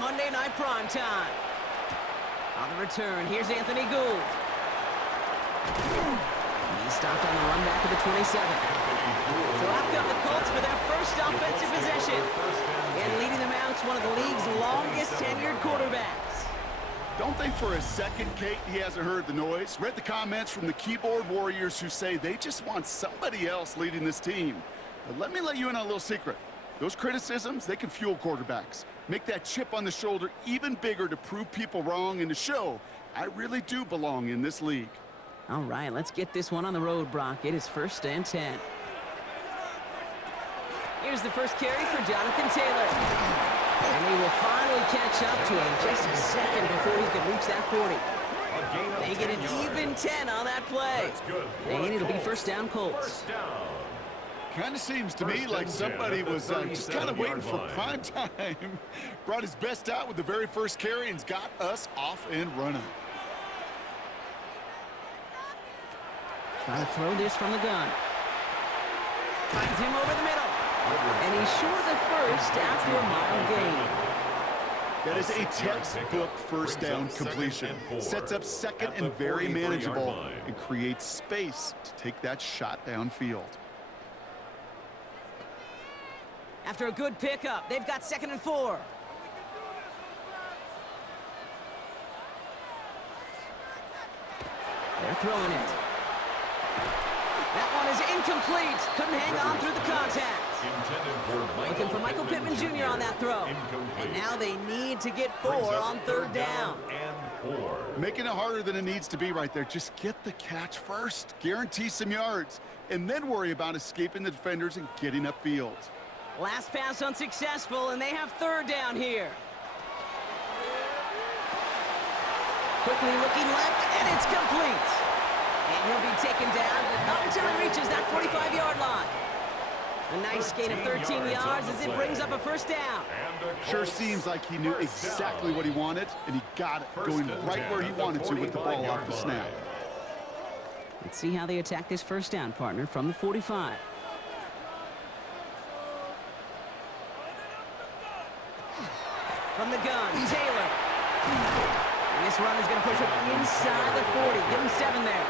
Monday Night Primetime. On the return, here's Anthony Gould. He's stopped on the run back of the 27. So out come the Colts for their first offensive possession. And leading them out, one of the league's longest tenured quarterbacks. Don't think for a second, Kate, he hasn't heard the noise. Read the comments from the keyboard warriors who say they just want somebody else leading this team. But let me let you in on a little secret. Those criticisms, they can fuel quarterbacks. Make that chip on the shoulder even bigger to prove people wrong and to show I really do belong in this league. All right, let's get this one on the road, Brock. It is 1st and 10. Here's the first carry for Jonathan Taylor. And he will finally catch up to him just a second before he can reach that 40. They get an even 10 on that play. And it'll be first down Colts. Kind of seems to me like somebody was just kind of waiting for prime time. Brought his best out with the very first carry and's got us off and running. Trying to throw this from the gun. Finds him over the middle. And he's short of the first after a mild gain. That is a textbook first down completion. Sets up second and very manageable and creates space to take that shot downfield. After a good pickup, they've got 2nd and 4. They're throwing it. That one is incomplete. Couldn't hang on through the contact. Looking for Michael Pittman Jr. on that throw. And now they need to get 4 on 3rd down. Making it harder than it needs to be right there. Just get the catch first. Guarantee some yards. And then worry about escaping the defenders and getting upfield. Last pass unsuccessful, and they have 3rd down here. Quickly looking left, and it's complete. And he'll be taken down, but not until he reaches that 45-yard line. A nice gain of 13 yards as it brings up a first down. Sure seems like he knew exactly what he wanted, and he got it, going right where he wanted to with the ball off the snap. Let's see how they attack this first down, partner, from the 45. From the gun, Taylor. And this run is going to push him inside the 40. Give him 7 there.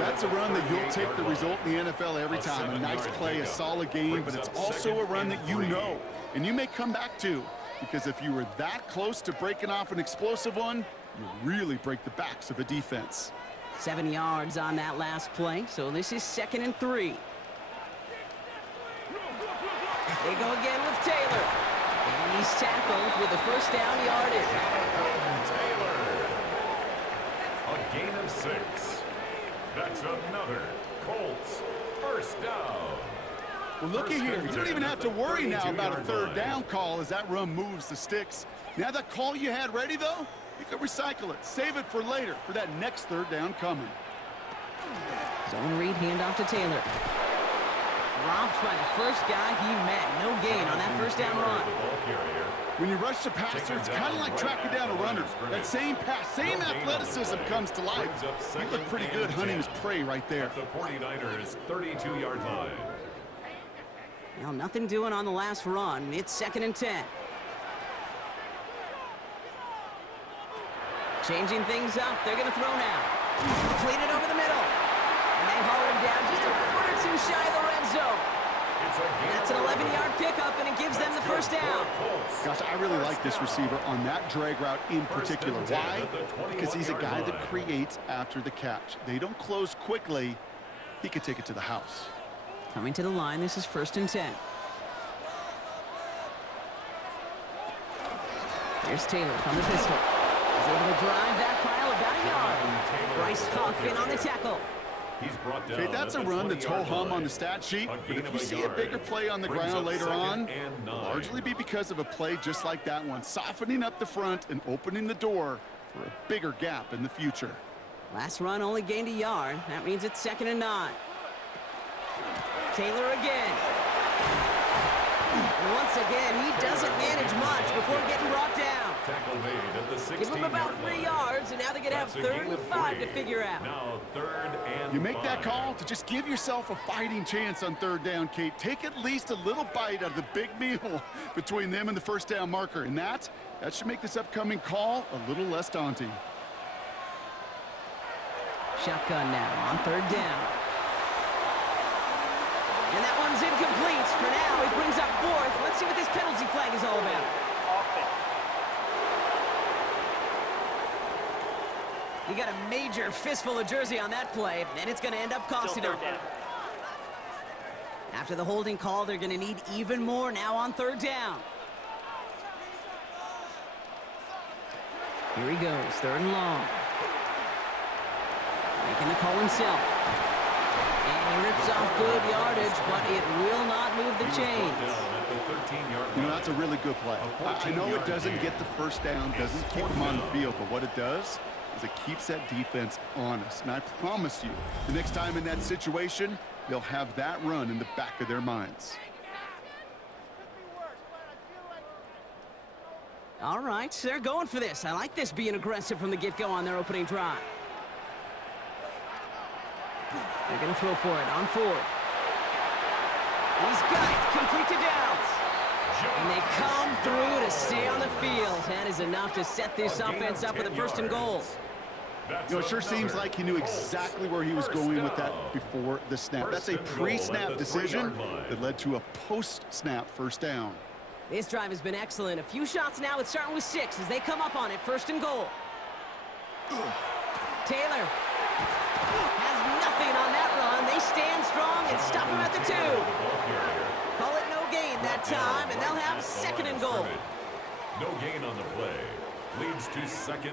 That's a run that you'll take the result in the NFL every time. A nice play, a solid game, but it's also a run that you know, and you may come back to, because if you were that close to breaking off an explosive one, you really break the backs of a defense. 7 yards on that last play, so this is 2nd and 3. They go again with Taylor. And he's tackled with the first down yardage. Taylor. A gain of 6. That's another Colts first down. Well, looky here. You don't even have to worry now about a 3rd down call as that run moves the sticks. Now that call you had ready, though, you can recycle it. Save it for later for that next 3rd down coming. Zone read handoff to Taylor. Dropped by the first guy he met. No gain on that first down run. When you rush the passer, it's kind of like tracking down a runner. That same pass, same athleticism comes to life. You look pretty good hunting his prey right there. The 49ers 32-yard line. Well, nothing doing on the last run. It's 2nd and 10. Changing things up. They're going to throw now. Completed over the middle. And they haul him down just a foot or 2 shy of the red zone. That's an 11-yard pickup, and it gives them the first down. Gosh, I really like this receiver on that drag route in particular. Why? Because he's a guy that creates after the catch. They don't close quickly. He could take it to the house. Coming to the line, this is 1st and 10. Here's Taylor from the pistol. He's able to drive that pile about a yard. Bryce Huff in on the tackle. Okay, that's a run that's ho-hum on the stat sheet, but if you see a bigger play on the ground later on, it'll largely be because of a play just like that one, softening up the front and opening the door for a bigger gap in the future. Last run only gained a yard. That means it's 2nd and 9. Taylor again. And once again, he doesn't manage much before getting brought down. Tackle made at the Give them about 3 yards, and now they're going to have 3rd and 5 to figure out. Now 3rd and You make that 5. call to just give yourself a fighting chance on 3rd down, Kate. Take at least a little bite out of the big meal between them and the 1st down marker, and that should make this upcoming call a little less daunting. Shotgun now on 3rd down. And that one's incomplete. For now, he brings up 4th. Let's see what this penalty flag is all about. You got a major fistful of jersey on that play, and it's going to end up costing him. After the holding call, they're going to need even more now on 3rd down. Here he goes, 3rd and long. Making the call himself. And he rips off good yardage, but it will not move the chains. You know, that's a really good play. I know it doesn't get the 1st down, doesn't keep them on the field, but what it does is it keeps that defense honest. And I promise you, the next time in that situation, they'll have that run in the back of their minds. All right, they're going for this. I like this being aggressive from the get-go on their opening drive. They're going to throw for it on 4th. He's got it, complete to Downs. And they come through to stay on the field. That is enough to set this offense up with a 1st and goal. You know, it sure seems like he knew exactly where he was going with that before the snap. That's a pre-snap decision that led to a post-snap 1st down. This drive has been excellent. A few shots now. It's starting with 6 as they come up on it. 1st and goal. Taylor has nothing on that run. They stand strong and stop him at the 2. Call it no gain that time, and they'll have 2nd and goal. No gain on the play. Leads to 2nd.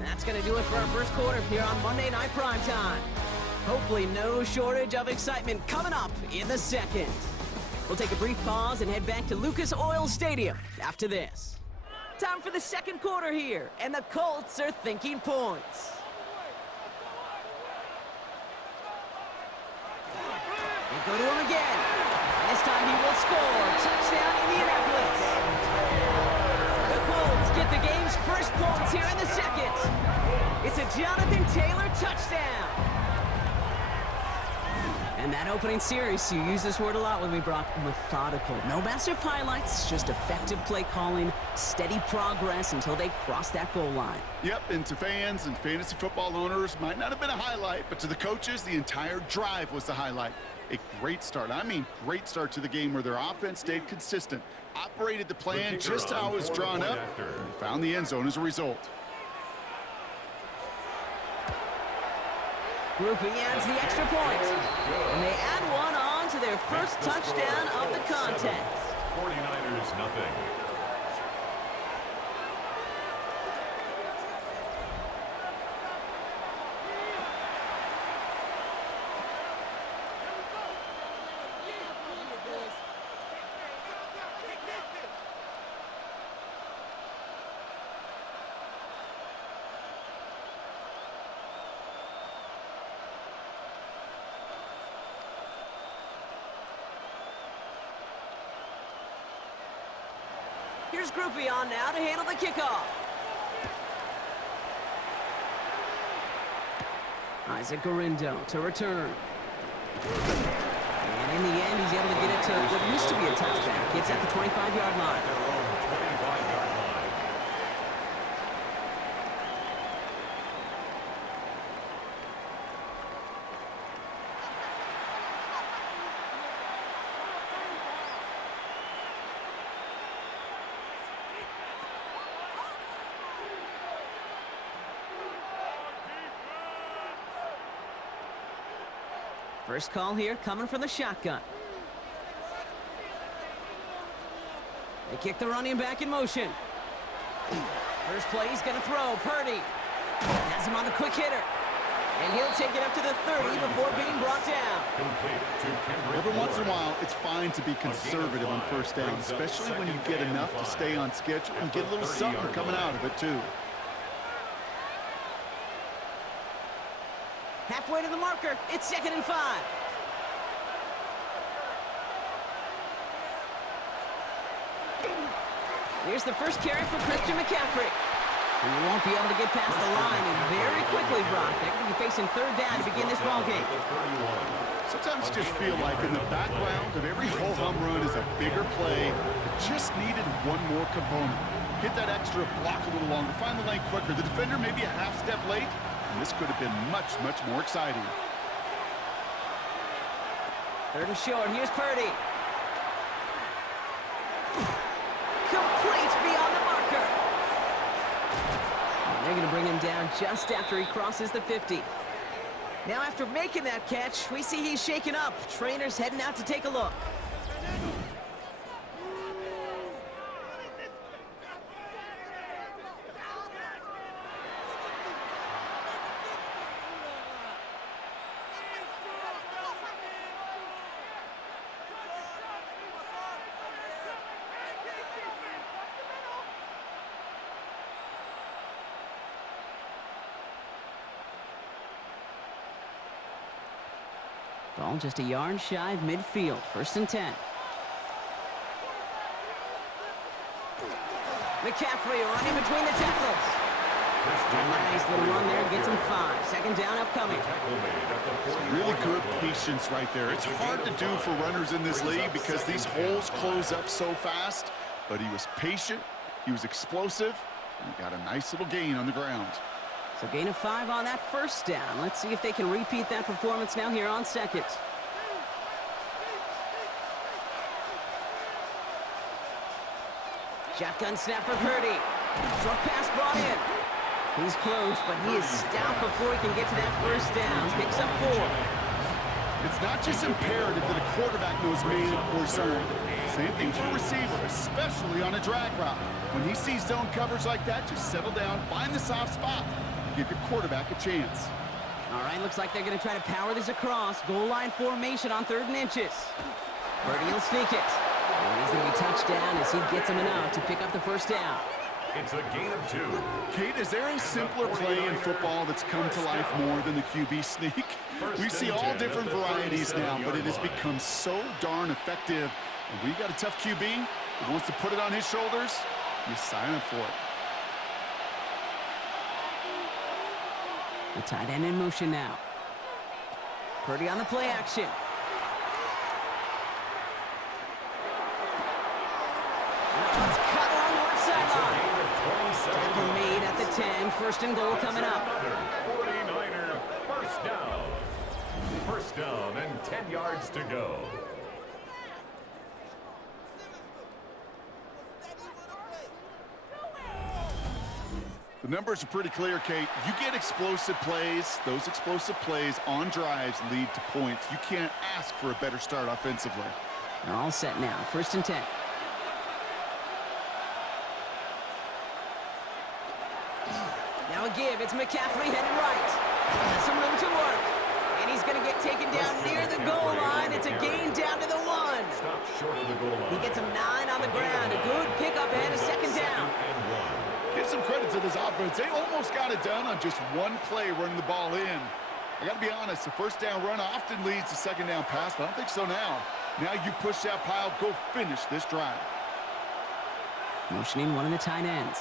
That's going to do it for our 1st quarter here on Monday Night Primetime. Hopefully no shortage of excitement coming up in the 2nd. We'll take a brief pause and head back to Lucas Oil Stadium after this. Time for the 2nd quarter here, and the Colts are thinking points. They go to him again. And this time he will score. Touchdown, Indianapolis. The Colts get the game's 1st points here in the 2nd. It's a Jonathan Taylor touchdown. And that opening series, you use this word a lot with me, Brock, methodical. No massive highlights, just effective play calling, steady progress until they cross that goal line. Yep, and to fans and fantasy football owners, might not have been a highlight, but to the coaches, the entire drive was the highlight. A great start. I mean, great start to the game where their offense stayed consistent, operated the plan just how it was drawn up, and found the end zone as a result. Grouping adds the extra point. And they add one on to their 1st touchdown of the contest. 49ers nothing. Here's Groupie on now to handle the kickoff. Isaac Garindo to return. And in the end, he's able to get it to what used to be a touchback. It's at the 25-yard line. First call here coming from the shotgun. They kick the running back in motion. First play, he's going to throw. Purdy has him on the quick hitter. And he'll take it up to the 30 before being brought down. Every once in a while, it's fine to be conservative on 1st down, especially when you get enough to stay on schedule and get a little something coming out of it, too. Halfway to the marker, it's 2nd and 5. Here's the first carry for Christian McCaffrey. And you won't be able to get past the line, and very quickly, Brock, they're going to be facing third down to begin this ball game. Sometimes you just feel like in the background of every ho-hum run is a bigger play that just needed one more component. Hit that extra block a little longer, find the lane quicker. The defender maybe a half step late, and this could have been much, much more exciting. Third and short, here's Purdy. Complete beyond the marker. And they're going to bring him down just after he crosses the 50. Now after making that catch, we see he's shaken up. Trainer's heading out to take a look. Ball just a yard shy of midfield. 1st and 10. McCaffrey running between the tackles. A nice little run there, gets him 5. 2nd down upcoming. Really good patience right there. It's hard to do for runners in this league because these holes close up so fast. But he was patient, he was explosive, and he got a nice little gain on the ground. So gain of 5 on that 1st down. Let's see if they can repeat that performance now here on 2nd. Shotgun snap for Purdy. Short pass brought in. He's close, but he is stout before he can get to that 1st down. Picks up 4. It's not just imperative that a quarterback knows man or zone. Same thing for a receiver, especially on a drag route. When he sees zone coverage like that, just settle down, find the soft spot. Give your quarterback a chance. All right, looks like they're going to try to power this across. Goal line formation on 3rd and inches. Purdy will sneak it. And he's going to be touchdown as he gets him enough to pick up the 1st down. It's a gain of 2. Kate, is there a simpler play in football that's come to life more than the QB sneak? We see all different varieties now, but it has become so darn effective. And when you got a tough QB who wants to put it on his shoulders, you sign up for it. The tight end in motion now. Purdy on the play action. Let's cut along the left sideline. Tackle made at the 10. 1st and goal coming up. 49er, 1st down. 1st down and 10 yards to go. The numbers are pretty clear, Kate. You get explosive plays. Those explosive plays on drives lead to points. You can't ask for a better start offensively. They're all set now. 1st and 10. Now a give. It's McCaffrey headed right. Has some room to work. And he's going to get taken down near the goal line. It's a gain down to the 1. Stop short of the goal line. He gets him 9 on the ground. A good pickup and a 2nd down. Give some credit to this offense. They almost got it done on just one play running the ball in. I got to be honest, the 1st down run often leads to 2nd down pass, but I don't think so now. Now you push that pile, go finish this drive. Motioning one of the tight ends.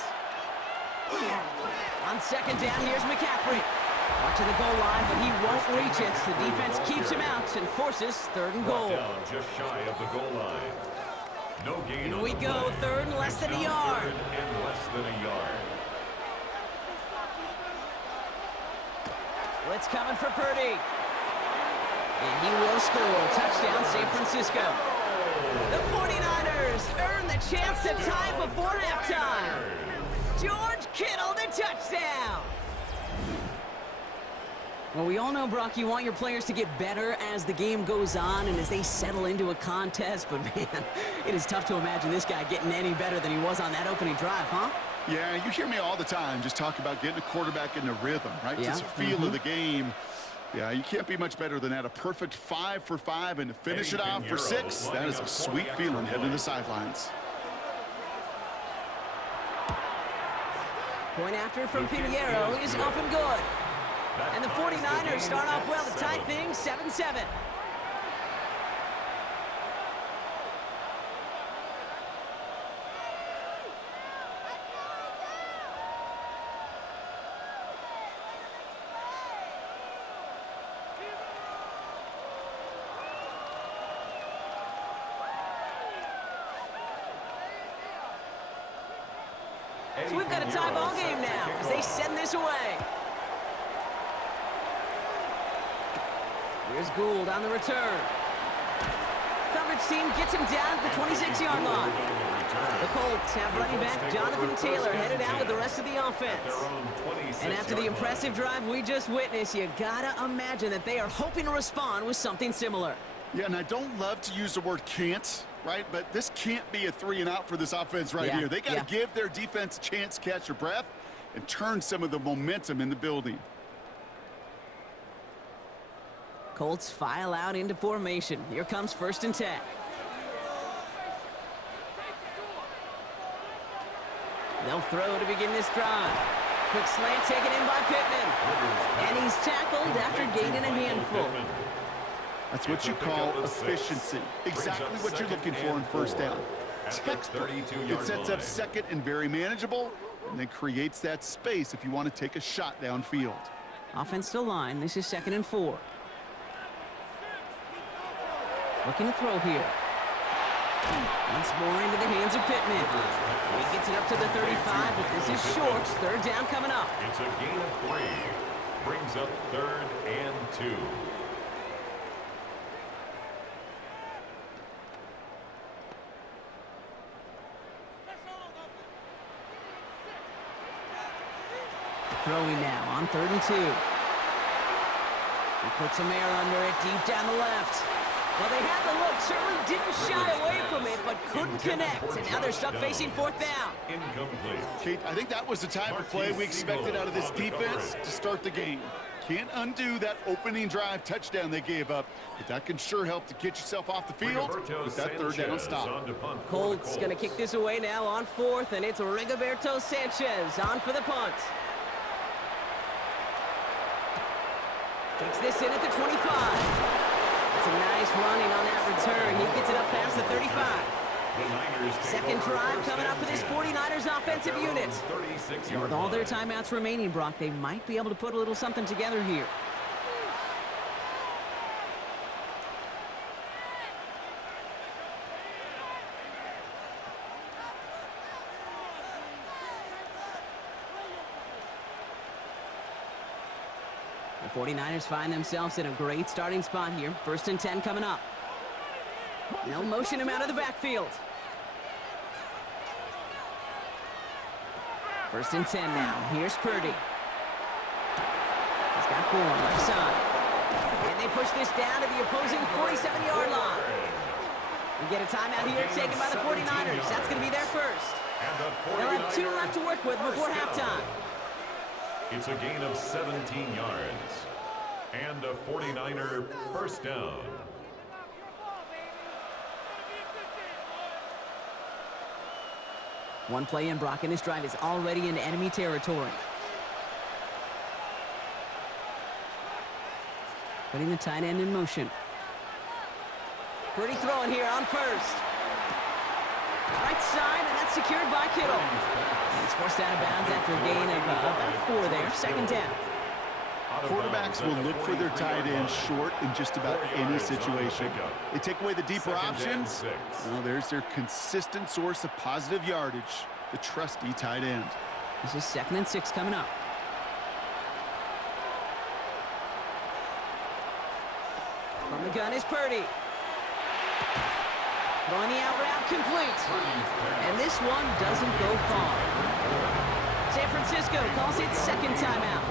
On 2nd down, here's McCaffrey. Up to the goal line, but he won't reach it. The defense keeps him out and forces 3rd and goal. Down just shy of the goal line. No gain. Here we go, 3rd and less than a yard. And less than a yard. Blitz coming for Purdy. And he will score. Touchdown, San Francisco. The 49ers earn the chance to tie before halftime. George Kittle, the touchdown. Well, we all know, Brock, you want your players to get better as the game goes on and as they settle into a contest. But, man, it is tough to imagine this guy getting any better than he was on that opening drive, huh? Yeah, you hear me all the time just talk about getting a quarterback in a rhythm, right? Yeah. Just a feel of the game. Yeah, you can't be much better than that. A perfect 5 for 5 and to finish it off for 6. That is a sweet feeling heading to the sidelines. Point after from Pinheiro is up and good. And the 49ers start off well to tie things 7-7. So we've got a tie ball game now as they send this away. Here's Gould on the return. Coverage team gets him down at the 26-yard line. The Colts have running back Jonathan Taylor headed out with the rest of the offense. And after the impressive drive we just witnessed, you gotta imagine that they are hoping to respond with something similar. Yeah, and I don't love to use the word can't, right? But this can't be a 3-and-out for this offense right here. They got to give their defense a chance to catch their breath and turn some of the momentum in the building. Colts file out into formation. Here comes 1st and 10. They'll throw to begin this drive. Quick slant taken in by Pittman. And he's tackled after gaining a handful. That's what you call efficiency. Exactly what you're looking for in 1st down. Textbook. It sets up 2nd and very manageable, and then creates that space if you want to take a shot downfield. Offensive line. This is 2nd and 4. Looking to throw here. Once more into the hands of Pittman. He gets it up to the 35, but this is short. 3rd down coming up. It's a gain of 3. Brings up 3rd and 2. Throwing now on 3rd and 2. He puts some air under it deep down the left. Well, they had the look, certainly didn't shy away from it, but couldn't connect. And now they're stuck facing 4th down. Incomplete. Kate, I think that was the type of play we expected out of this defense to start the game. Can't undo that opening drive touchdown they gave up, but that can sure help to get yourself off the field with that 3rd down stop. Colts going to kick this away now on 4th, and it's Rigoberto Sanchez on for the punt. Takes this in at the 25. It's a nice running on that return. He gets it up past the 35. 2nd drive coming up for this 49ers offensive unit. And with all their timeouts remaining, Brock, they might be able to put a little something together here. The 49ers find themselves in a great starting spot here. 1st and 10 coming up. They'll motion him out of the backfield. 1st and 10 now. Here's Purdy. He's got Bourne left side. And they push this down to the opposing 47-yard line. We get a timeout here taken by the 49ers. That's going to be their first. They'll have 2 left to work with before halftime. It's a gain of 17 yards. And a 49er 1st down. One play in, Brock, and this drive is already in enemy territory. Putting the tight end in motion. Purdy throwing here on 1st. Right side, and that's secured by Kittle. He's forced out of bounds after a gain of about 4 there. 2nd down. Quarterbacks will look for their tight end short in just about any situation. They take away the deeper options. Well, there's their consistent source of positive yardage, the trusty tight end. This is 2nd and 6 coming up. From the gun is Purdy. Throwing the out route complete. And this one doesn't go far. San Francisco calls it 2nd timeout.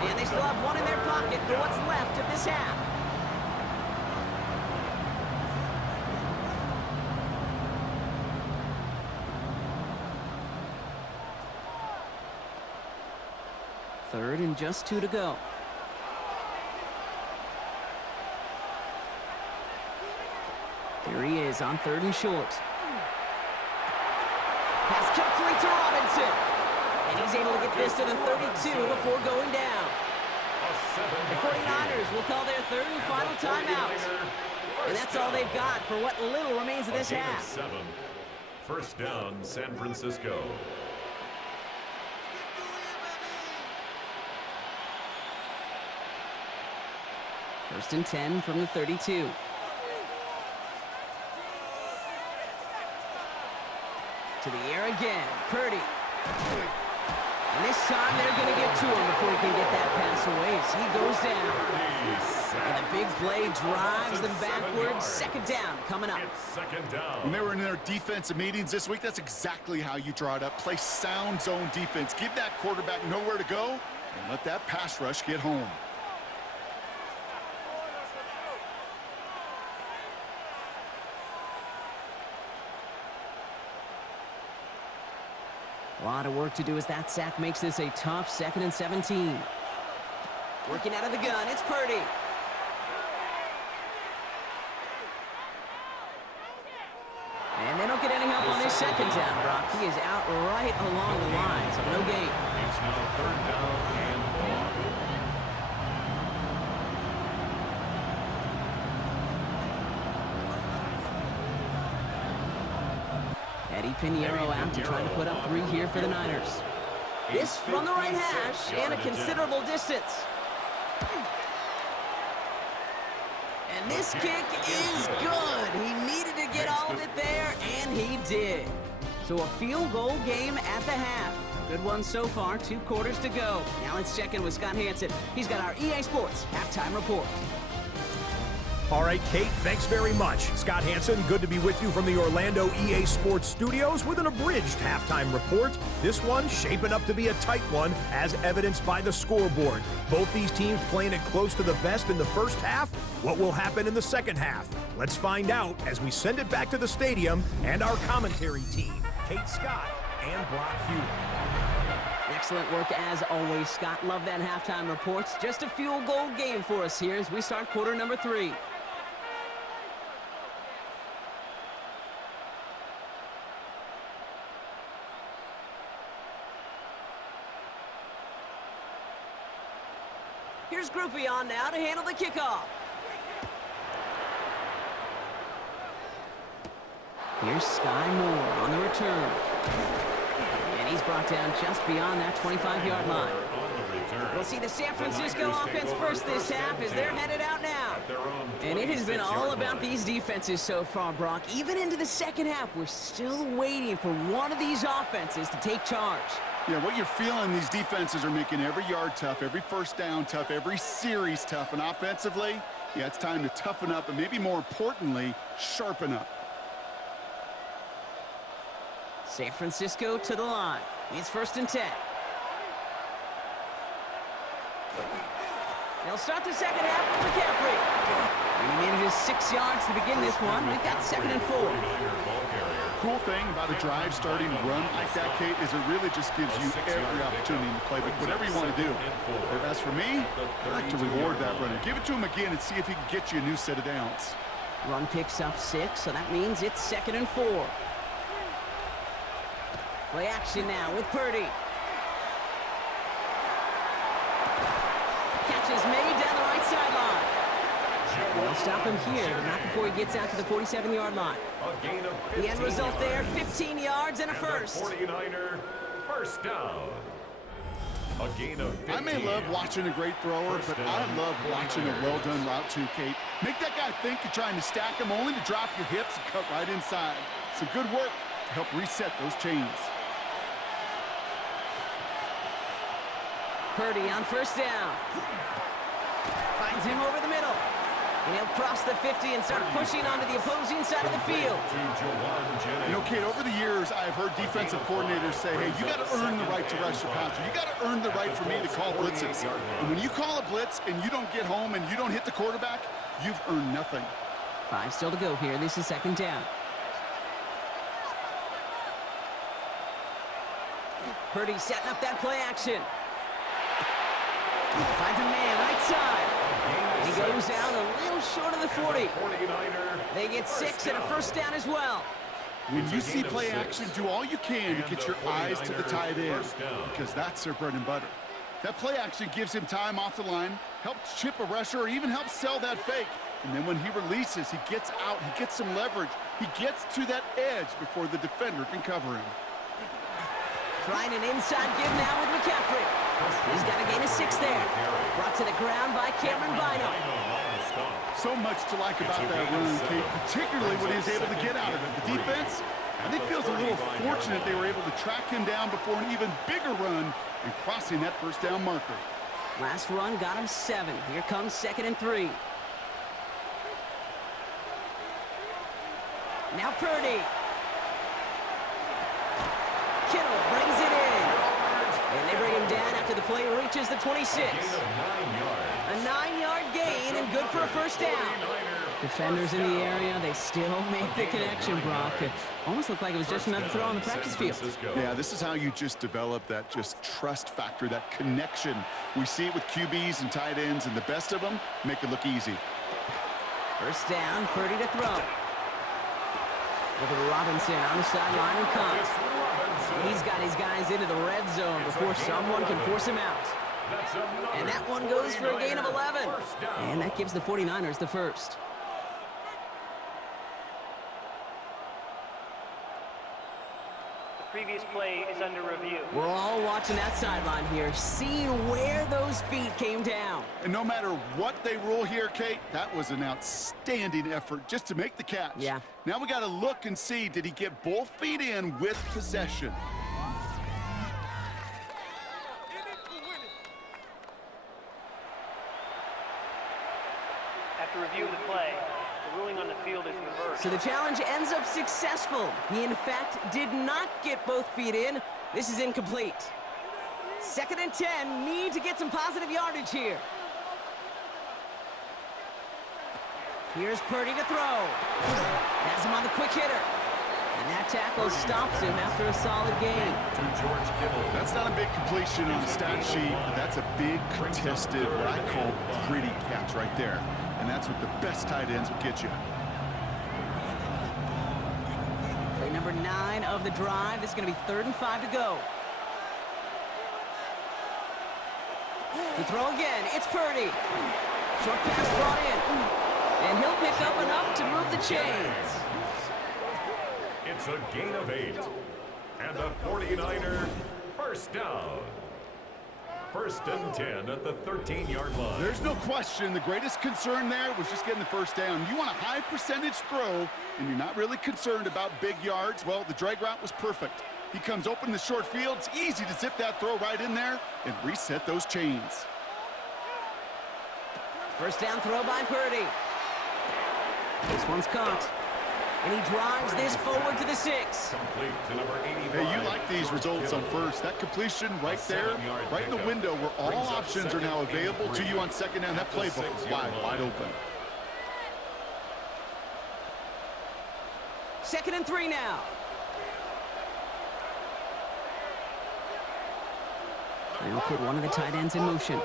And they still have 1 in their pocket for what's left of this half. Third and just 2 to go. Here he is on 3rd and short. Pass complete to Robinson. And he's able to get this to the 32 before going down. The 49ers will call their 3rd and final timeout. And that's all they've got for what little remains of this half. 1st down, San Francisco. First and 10 from the 32. To the air again. Purdy. And this time they're going to get to him before he can get that pass away as he goes down. And the big play drives them backwards. Second down coming up. Second down. When they were in their defensive meetings this week, that's exactly how you draw it up. Play sound zone defense. Give that quarterback nowhere to go and let that pass rush get home. A lot of work to do as that sack makes this a tough 2nd and 17. Working out of the gun, it's Purdy. And they don't get any help on this second down, Brock. He is out right along the line, so no gain. It's now 3rd down and 4. Eddie Pinheiro out to try to put up 3 here for the Niners. This from the right hash and a considerable distance. And this kick is good. He needed to get all of it there, and he did. So a field goal game at the half. Good one so far, 2 quarters to go. Now let's check in with Scott Hansen. He's got our EA Sports halftime report. All right, Kate, thanks very much. Scott Hansen, good to be with you from the Orlando EA Sports Studios with an abridged halftime report. This one shaping up to be a tight one, as evidenced by the scoreboard. Both these teams playing it close to the vest in the first half. What will happen in the second half? Let's find out as we send it back to the stadium and our commentary team, Kate Scott and Brock Hughes. Excellent work as always, Scott. Love that halftime reports. Just a field goal game for us here as we start quarter number 3. Here's Groupie on now to handle the kickoff. Here's Sky Moore on the return. And he's brought down just beyond that 25-yard line. We'll see the San Francisco offense first this half as they're headed out now. And it has been all about these defenses so far, Brock. Even into the second half, we're still waiting for one of these offenses to take charge. Yeah, what you're feeling, these defenses are making every yard tough, every first down tough, every series tough. And offensively, yeah, it's time to toughen up and maybe more importantly, sharpen up. San Francisco to the line. It's 1st and 10. They'll start the second half with McCaffrey. And he manages 6 yards to begin this one. We've got 2nd and 4. Cool thing about a drive starting run like that, Kate, is it really just gives you every opportunity to play with whatever you want to do. As for me, I like to reward that runner. Give it to him again and see if he can get you a new set of downs. Run picks up 6, so that means it's 2nd and 4. Play action now with Purdy. Catch is made down the right sideline. They'll stop him here, but not before he gets out to the 47-yard line. The end result there, 15 yards and a first. 49er first down. A gain of 15. I may love watching a great thrower, but I love watching a well-done route too, Kate. Make that guy think you're trying to stack him, only to drop your hips and cut right inside. Some good work to help reset those chains. Purdy on first down. Finds him over the middle. And he'll cross the 50 and start pushing onto the opposing side of the field. You know, Kate, over the years, I've heard defensive coordinators say, hey, you got to earn the right to rush your passer. You got to earn the right for me to call blitzes. And when you call a blitz and you don't get home and you don't hit the quarterback, you've earned nothing. 5 still to go here. This is 2nd down. Purdy setting up that play action. Finds a man right side. He goes down a little short of the 40. They get 6 and a first down as well. When you see play action, do all you can to get your eyes to the tight end, because that's their bread and butter. That play action gives him time off the line, helps chip a rusher, or even helps sell that fake. And then when he releases, he gets out, he gets some leverage. He gets to that edge before the defender can cover him. Trying an inside give now with McCaffrey. He's got a gain of 6 there. Brought to the ground by Cameron Bynum. So much to like about that run, Kate, particularly when he was able to get out of it. The defense, I think he feels a little fortunate they were able to track him down before an even bigger run and crossing that first down marker. Last run got him 7. Here comes 2nd and 3. Now Purdy. Kittle brings it in. And they bring him down after the play reaches the 26. A 9-yard gain and good for a first down. Defenders in the area, they still make the connection, Brock. It almost looked like it was just another throw on the practice field. Yeah, this is how you just develop that just trust factor, that connection. We see it with QBs and tight ends, and the best of them make it look easy. First down, Purdy to throw. Over to Robinson on the sideline and comes. He's got his guys into the red zone before someone can force him out. And that one goes for a gain of 11. And that gives the 49ers the first. Previous play is under review. We're all watching that sideline here, seeing where those feet came down. And no matter what they rule here, Kate, that was an outstanding effort just to make the catch. Yeah. Now we got to look and see, did he get both feet in with possession? After reviewing the play, the ruling on the field is reversed. So the challenge ends up successful. He, in fact, did not get both feet in. This is incomplete. 2nd and 10, need to get some positive yardage here. Here's Purdy to throw. Has him on the quick hitter. And that tackle stops him after a solid gain. That's not a big completion on the stat sheet, but that's a big contested, what I call gritty catch right there. And that's what the best tight ends will get you. Play number 9 of the drive. This is going to be 3rd and 5 to go. To throw again, it's Purdy. Short pass brought in. And he'll pick up enough to move the chains. It's a gain of 8. And the 49er first down. 1st and 10 at the 13-yard line. There's no question the greatest concern there was just getting the first down. You want a high percentage throw, and you're not really concerned about big yards. Well, the drag route was perfect. He comes open in the short field. It's easy to zip that throw right in there and reset those chains. First down throw by Purdy. This one's caught. And he drives this forward to the 6. Complete to number 85. Hey, you like these results on first. That completion right there, right in the window where all options are now available to you on 2nd down. That playbook is wide open. 2nd and 3 now. They'll put one of the tight ends in motion.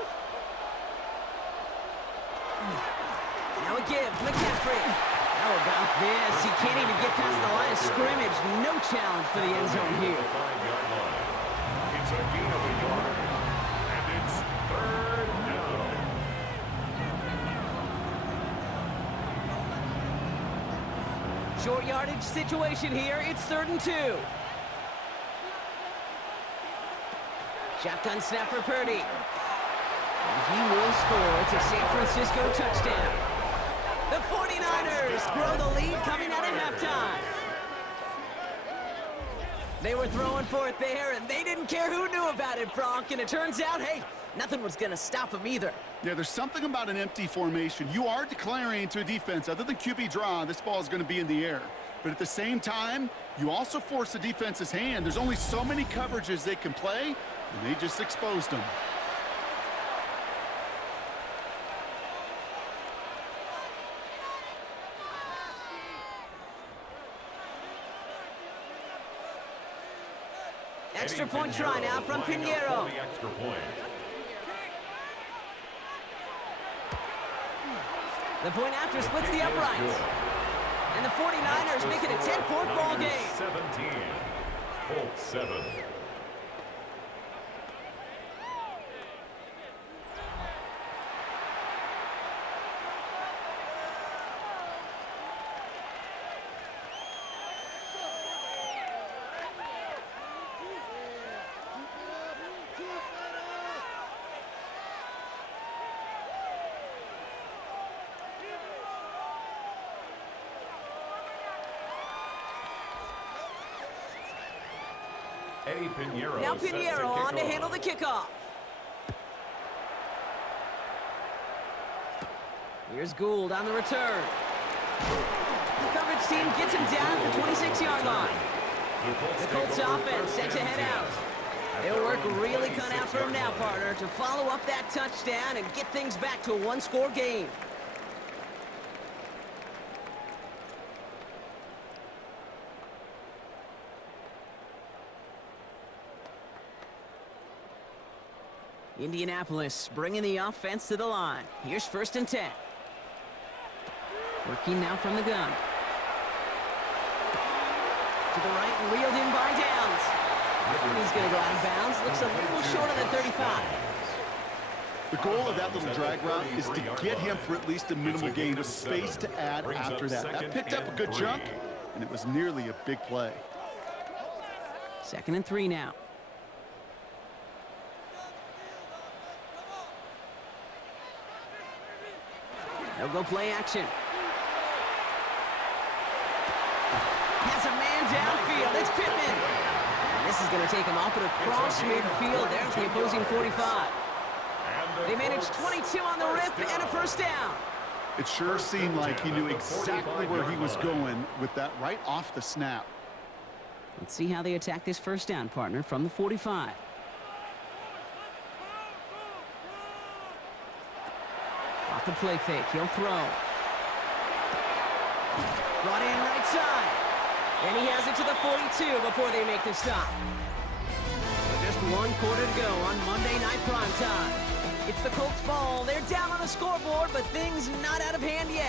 Now a give, McCaffrey. How about this? He can't even get past the line of scrimmage. No challenge for the end zone here. It's a gain of a yard. And it's 3rd down. Short yardage situation here. It's 3rd and 2. Shotgun snap for Purdy. And he will score. It's a San Francisco touchdown. The 49ers grow the lead coming out of halftime. They were throwing for it there, and they didn't care who knew about it, Brock. And it turns out, hey, nothing was going to stop them either. Yeah, there's something about an empty formation. You are declaring to a defense, other than QB draw, this ball is going to be in the air. But at the same time, you also force the defense's hand. There's only so many coverages they can play, and they just exposed them. Extra point try now from Pinheiro. The point after splits the uprights. And the 49ers make it a 10-point ball game. 17. Colts 7. Eddie Pinheiro Now Pinheiro on to handle the kickoff. Here's Gould on the return. The coverage team gets him down at the 26-yard line. The Colts offense set to head out. They'll work really cut out for him now, partner, to follow up that touchdown and get things back to a one-score game. Indianapolis bringing the offense to the line. Here's 1st and 10. Working now from the gun. To the right and reeled in by Downs. And he's going to go out of bounds. Looks a little short on the 35. The goal of that little drag route is to get him for at least a minimal gain of space to add after that. That picked up a good chunk, and it was nearly a big play. 2nd and 3 now. They'll go play action. Has a man downfield. It's Pittman. And this is going to take him up and across midfield there at the opposing 45. They managed 22 on the rip and a 1st down. It sure seemed like he knew exactly where he was going with that right off the snap. Let's see how they attack this 1st down, partner, from the 45. Off the play fake, he'll throw. Brought in right side. And he has it to the 42 before they make the stop. So just 1 quarter to go on Monday Night Primetime. It's the Colts ball. They're down on the scoreboard, but things not out of hand yet.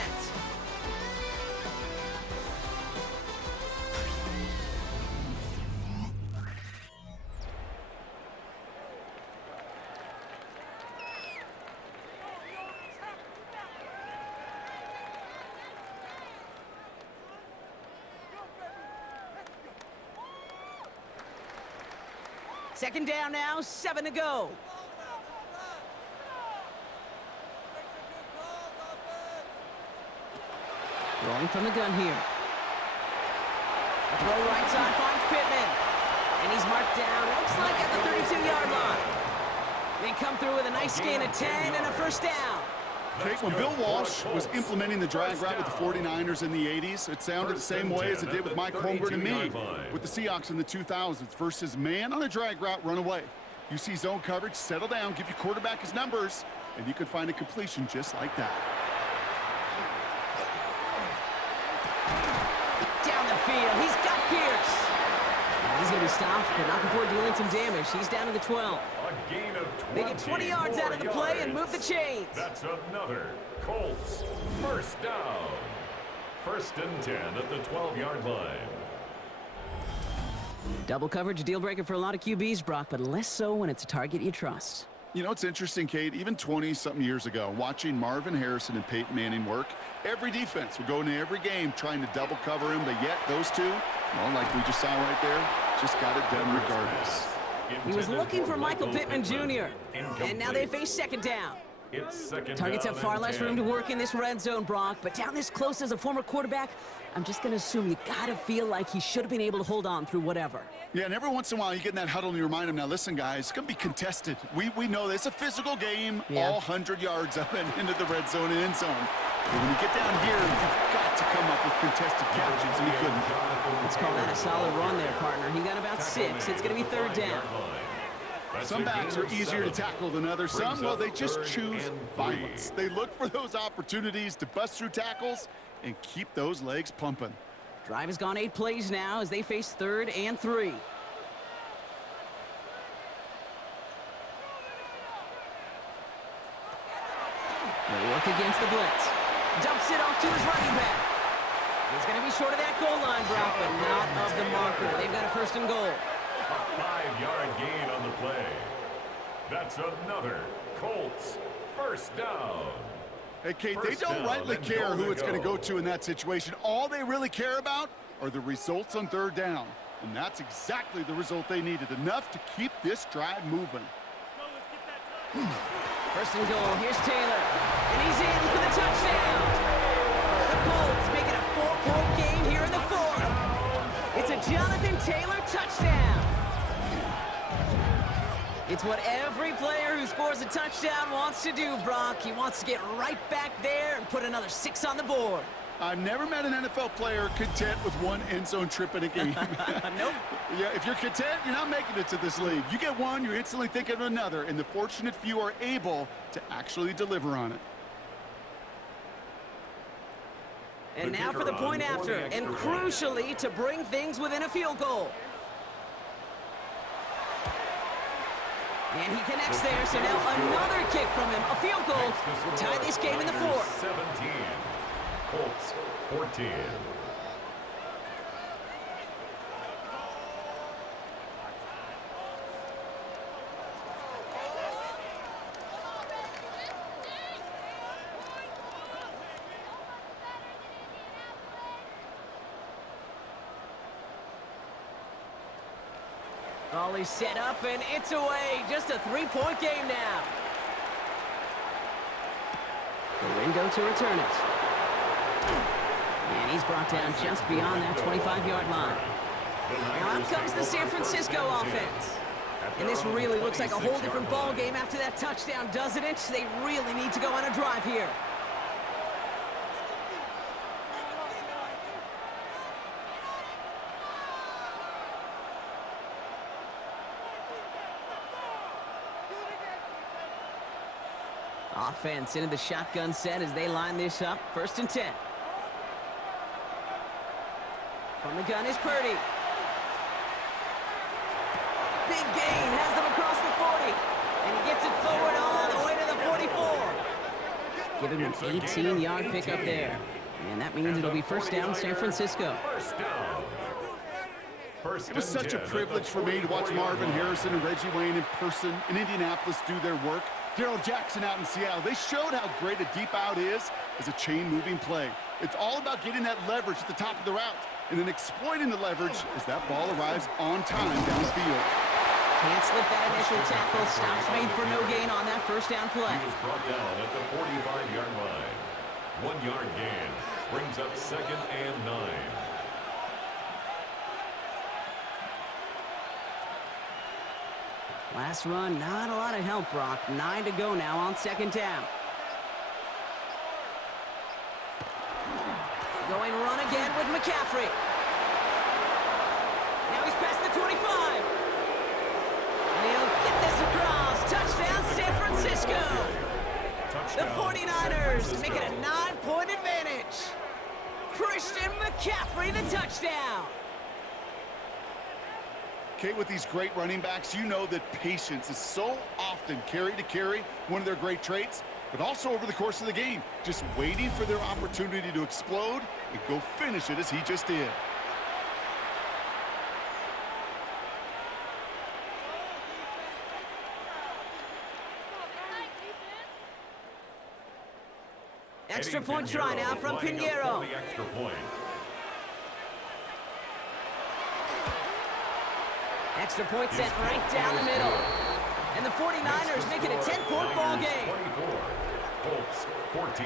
Second down now, 7 to go. Throwing from the gun here. Throw right side finds Pittman. And he's marked down, looks like at the 32-yard line. They come through with a nice gain of 10 and a 1st down. Kate, when Bill Walsh was implementing the drag route with the 49ers in the 80s, it sounded the same way as it did with Mike Holmgren and me with the Seahawks in the 2000s versus man on a drag route, run away. You see zone coverage, settle down, give your quarterback his numbers, and you can find a completion just like that. Down the field, he's got Pierce. He's going to be stopped, but not before dealing some damage. He's down to the 12. A gain of 20. They get 20 yards out of the play and move the chains. That's another Colts 1st down. 1st and 10 at the 12-yard line. Double coverage, deal breaker for a lot of QBs, Brock, but less so when it's a target you trust. You know, it's interesting, Kate, even 20-something years ago, watching Marvin Harrison and Peyton Manning work, every defense would go into every game trying to double cover him, but yet those two, well, like we just saw right there, just got it done regardless. He was looking for Michael Pittman Jr., and now they face 2nd down. Targets have far less room to work in this red zone, Brock, but down this close as a former quarterback, I'm just going to assume you got to feel like he should have been able to hold on through whatever. Yeah, and every once in a while you get in that huddle and you remind him, now listen, guys, it's going to be contested. We know this. It's a physical game, all 100 yards up and into the red zone and end zone. But when you get down here, you've got to come up with contested catches, and he couldn't. Let's call that a solid run there, partner. He got about 6. It's going to be 3rd down. Some backs are easier to tackle than others. Some, well, they just choose violence. They look for those opportunities to bust through tackles and keep those legs pumping. Drive has gone 8 plays now as they face 3rd and 3. They work against the blitz. Dumps it off to his running back. He's going to be short of that goal line, Brock, but not of the marker. They've got a 1st and goal. A 5-yard gain on the play. That's another Colts 1st down. Hey, Kate, they don't rightly care who it's going to go to in that situation. All they really care about are the results on 3rd down. And that's exactly the result they needed. Enough to keep this drive moving. 1st and goal. Here's Taylor. And he's in for the touchdown. The Colts make it a 4-point game here in the 4th. It's a Jonathan Taylor touchdown. It's what every player who scores a touchdown wants to do, Brock. He wants to get right back there and put another 6 on the board. I've never met an NFL player content with one end zone trip in a game. Nope. Yeah, if you're content, you're not making it to this league. You get one, you're instantly thinking of another, and the fortunate few are able to actually deliver on it. And now for the point after, and crucially to bring things within a field goal. And he connects there, so now another kick from him. A field goal will tie this game in the fourth. 17, Colts 14. All is set up, and it's away. Just a 3-point game now. The window to return it. And he's brought down just beyond that 25-yard line. Now out comes the San Francisco offense. And this really looks like a whole different ball game after that touchdown, doesn't it? They really need to go on a drive here. Offense into the shotgun set as they line this up. 1st and 10. From the gun is Purdy. Big gain, has them across the 40. And he gets it forward all the way to the 44. Give him an 18-yard pickup there. And that means it'll be 1st down, San Francisco. It was such a privilege for me to watch Marvin Harrison and Reggie Wayne in person in Indianapolis do their work. Darrell Jackson out in Seattle. They showed how great a deep out is as a chain-moving play. It's all about getting that leverage at the top of the route and then exploiting the leverage as that ball arrives on time downfield. Can't slip that initial tackle. Stops made for no gain on that 1st down play. He was brought down at the 45-yard line. 1-yard gain brings up 2nd and 9. Last run, not a lot of help, Brock. 9 to go now on 2nd down. Going run again with McCaffrey. Now he's past the 25. And he'll get this across. Touchdown, San Francisco. The 49ers make it a 9-point advantage. Christian McCaffrey, the touchdown. Kate, with these great running backs, you know that patience is so often carry to carry, one of their great traits, but also over the course of the game, just waiting for their opportunity to explode and go finish it as he just did. Extra point try now from Pinheiro. Extra point. Extra point set right down the middle. And the 49ers make it a 10-point ball game. 24, Colts 14.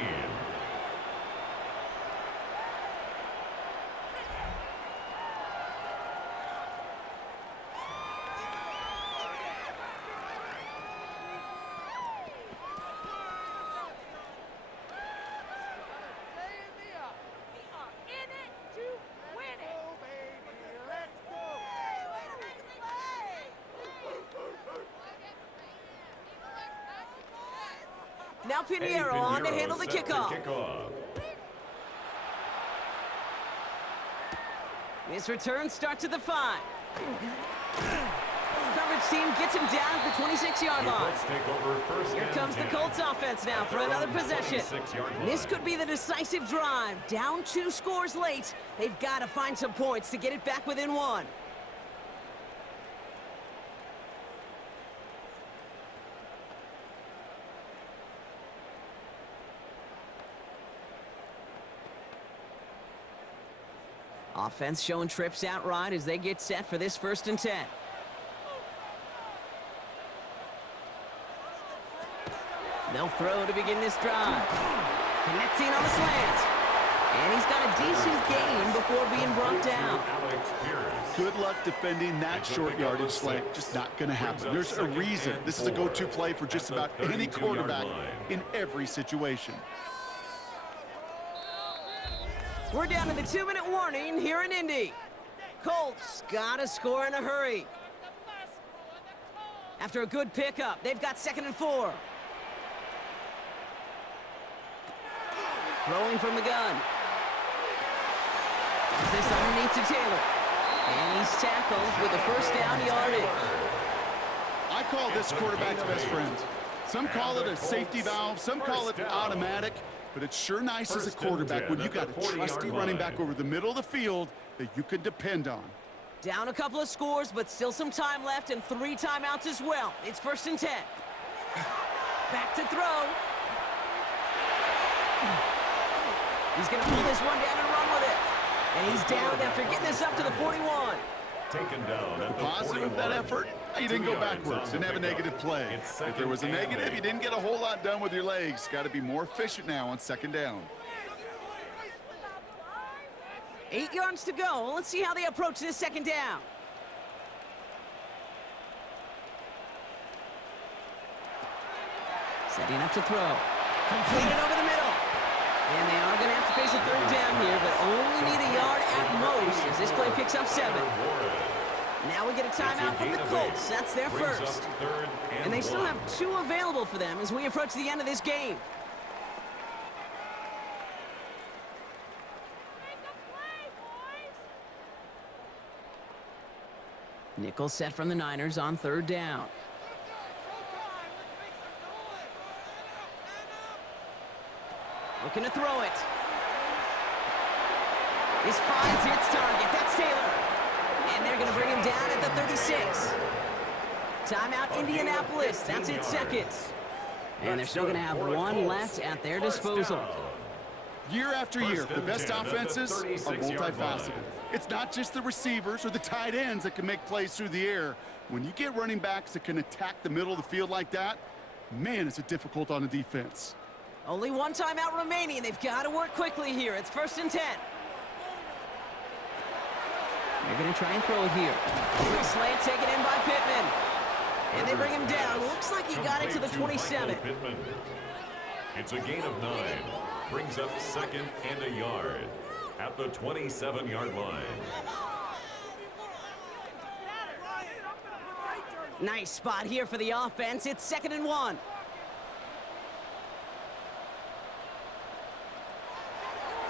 Now Pinheiro on to handle the kickoff. This return starts at the 5. Coverage team gets him down at the 26-yard line. Here comes the Colts offense now for another possession. This could be the decisive drive. Down 2 scores late. They've got to find some points to get it back within 1. Offense showing trips out right as they get set for this 1st and 10. They'll throw to begin this drive. Connecting on the slant. And he's got a decent gain before being brought down. good luck defending that short yardage play. Just not going to happen. There's a reason this is a go-to play for just about any quarterback in every situation. We're down to the 2-minute warning here in Indy. Colts got to score in a hurry. After a good pickup, they've got 2nd and 4. Throwing from the gun. Gets this underneath to Taylor. And he's tackled with a first down yardage. I call this quarterback's best friend. Some call it a safety valve, some call it automatic, but it's sure nice as a quarterback when you got a trusty running back over the middle of the field that you can depend on. Down a couple of scores, but still some time left and 3 timeouts as well. It's 1st and 10. Back to throw. He's going to pull this one down and run with it. And he's down after getting this up to the 41. Taken down at the Positive of that effort, you didn't go backwards, didn't have a negative play. If there was a negative, you didn't get a whole lot done with your legs. Got to be more efficient now on 2nd down. 8 yards to go. Let's see how they approach this 2nd down. Setting up to throw. Completed over the middle. And they are going to have to face a 3rd down here, but only need a yard at most as this play picks up 7. Now we get a timeout from the Colts. That's their first. And they still have 2 available for them as we approach the end of this game. Nickel set from the Niners on 3rd down. Looking to throw it. This finds its target. That's Taylor. And they're going to bring him down at the 36. Timeout Indianapolis. That's its 2nd. And they're still going to have 1 left at their disposal. Year after year, the best offenses are multifaceted. It's not just the receivers or the tight ends that can make plays through the air. When you get running backs that can attack the middle of the field like that, man, is it difficult on the defense. Only 1 timeout remaining. They've got to work quickly here. It's 1st and 10. They're going to try and throw it here. Quick slant taken in by Pittman. And they bring him down. Looks like he got it to the 27. It's a gain of 9. Brings up 2nd and a yard at the 27-yard line. Nice spot here for the offense. It's 2nd and 1.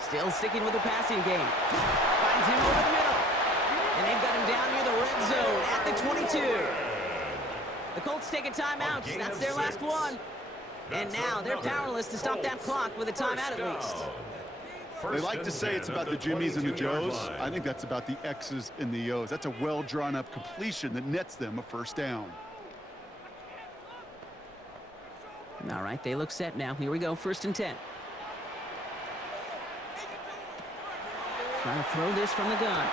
Still sticking with the passing game. Finds him over the middle. And they've got him down near the red zone at the 22. The Colts take a timeout. That's their last one. And now they're powerless to stop that clock with a timeout at least. They like to say it's about the Jimmies and the Joes. I think that's about the X's and the O's. That's a well-drawn-up completion that nets them a 1st down. All right, they look set now. Here we go, 1st and 10. Trying to throw this from the gun.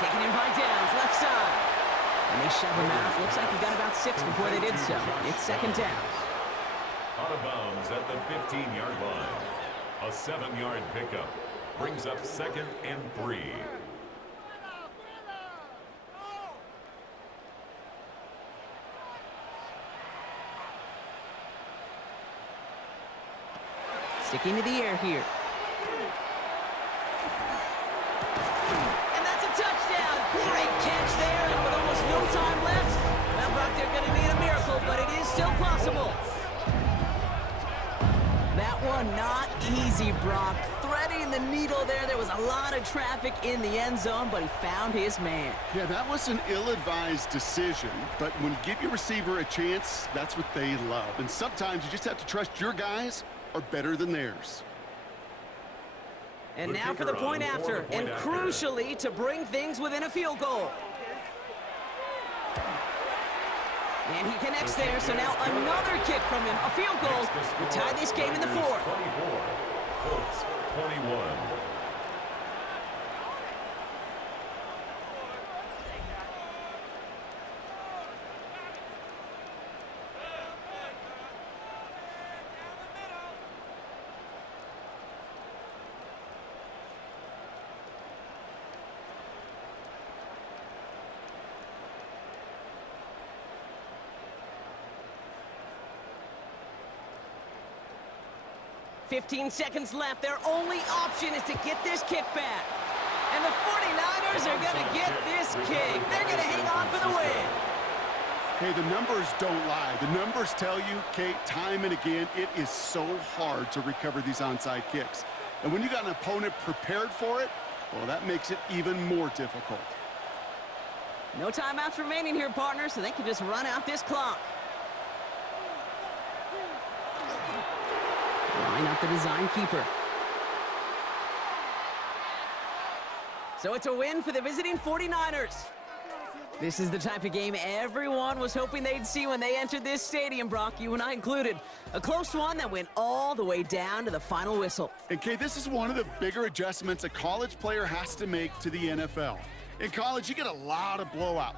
Taken in by Downs, left side. And they shove him out. Looks like he got about 6 before they did so. It's 2nd down. Out of bounds at the 15-yard line. A 7-yard pickup brings up 2nd and 3. Sticking to the air here. And that's a touchdown. Great catch there, and with almost no time left, well, Brock, they're going to need a miracle, but it is still possible. That one not easy, Brock. Threading the needle there. There was a lot of traffic in the end zone, but he found his man. Yeah, that was an ill-advised decision, but when you give your receiver a chance, that's what they love. And sometimes you just have to trust your guys are better than theirs. And now for the point after, and crucially to bring things within a field goal. And he connects there, so now another kick from him, a field goal to tie this game in the 4th. 24, Colts 21. 15 seconds left. Their only option is to get this kick back. And the 49ers are going to get this kick. They're going to hang on for the win. Hey, the numbers don't lie. The numbers tell you, Kate, time and again, it is so hard to recover these onside kicks. And when you got an opponent prepared for it, well, that makes it even more difficult. No timeouts remaining here, partner, so they can just run out this clock. Line up the design keeper. So it's a win for the visiting 49ers. This is the type of game everyone was hoping they'd see when they entered this stadium, Brock, you and I included. A close one that went all the way down to the final whistle. And, Kate, this is one of the bigger adjustments a college player has to make to the NFL. In college, you get a lot of blowouts.